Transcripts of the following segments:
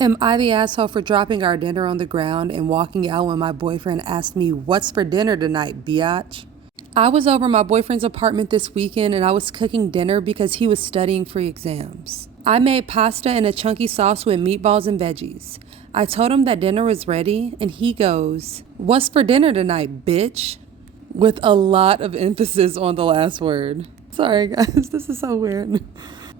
Am I the asshole for dropping our dinner on the ground and walking out when my boyfriend asked me, "What's for dinner tonight, biatch?" I was over my boyfriend's apartment this weekend and I was cooking dinner because he was studying for exams. I made pasta in a chunky sauce with meatballs and veggies. I told him that dinner was ready and he goes, "What's for dinner tonight, bitch?" With a lot of emphasis on the last word. Sorry guys, this is so weird.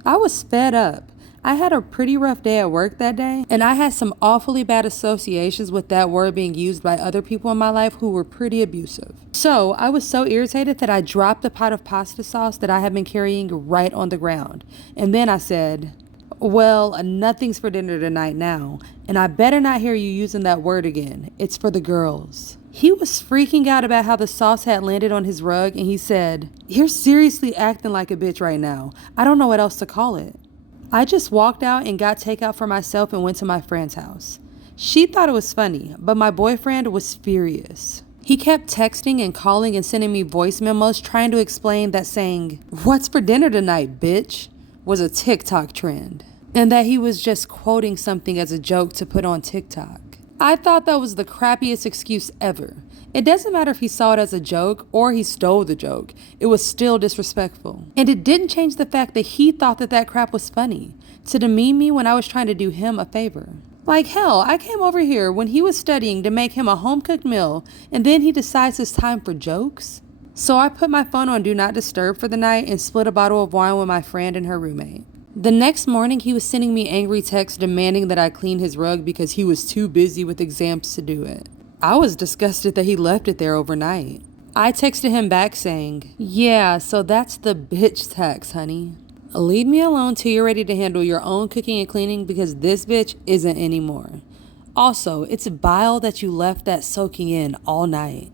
I was fed up. I had a pretty rough day at work that day, and I had some awfully bad associations with that word being used by other people in my life who were pretty abusive. So I was so irritated that I dropped the pot of pasta sauce that I had been carrying right on the ground. And then I said, "Well, nothing's for dinner tonight now, and I better not hear you using that word again. It's for the girls." He was freaking out about how the sauce had landed on his rug, and he said, "You're seriously acting like a bitch right now. I don't know what else to call it." I just walked out and got takeout for myself and went to my friend's house. She thought it was funny, but my boyfriend was furious. He kept texting and calling and sending me voice memos trying to explain that saying, "What's for dinner tonight, bitch?" was a TikTok trend, and that he was just quoting something as a joke to put on TikTok. I thought that was the crappiest excuse ever. It doesn't matter if he saw it as a joke or he stole the joke. It was still disrespectful. And it didn't change the fact that he thought that crap was funny, to demean me when I was trying to do him a favor. Like hell, I came over here when he was studying to make him a home-cooked meal, and then he decides it's time for jokes? So I put my phone on Do Not Disturb for the night and split a bottle of wine with my friend and her roommate. The next morning, he was sending me angry texts demanding that I clean his rug because he was too busy with exams to do it. I was disgusted that he left it there overnight. I texted him back saying, "Yeah, so that's the bitch tax, honey. Leave me alone till you're ready to handle your own cooking and cleaning because this bitch isn't anymore. Also, it's bile that you left that soaking in all night."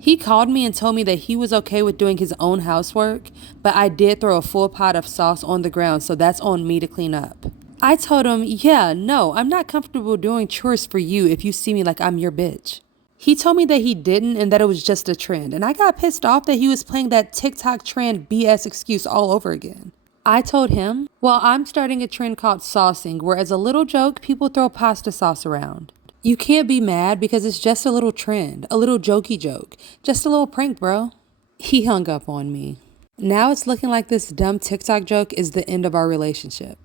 He called me and told me that he was okay with doing his own housework, but I did throw a full pot of sauce on the ground, so that's on me to clean up. I told him, "Yeah, no, I'm not comfortable doing chores for you if you see me like I'm your bitch." He told me that he didn't and that it was just a trend, and I got pissed off that he was playing that TikTok trend BS excuse all over again. I told him, "Well, I'm starting a trend called saucing, where as a little joke, people throw pasta sauce around. You can't be mad because it's just a little trend, a little jokey joke, just a little prank, bro." He hung up on me. Now it's looking like this dumb TikTok joke is the end of our relationship.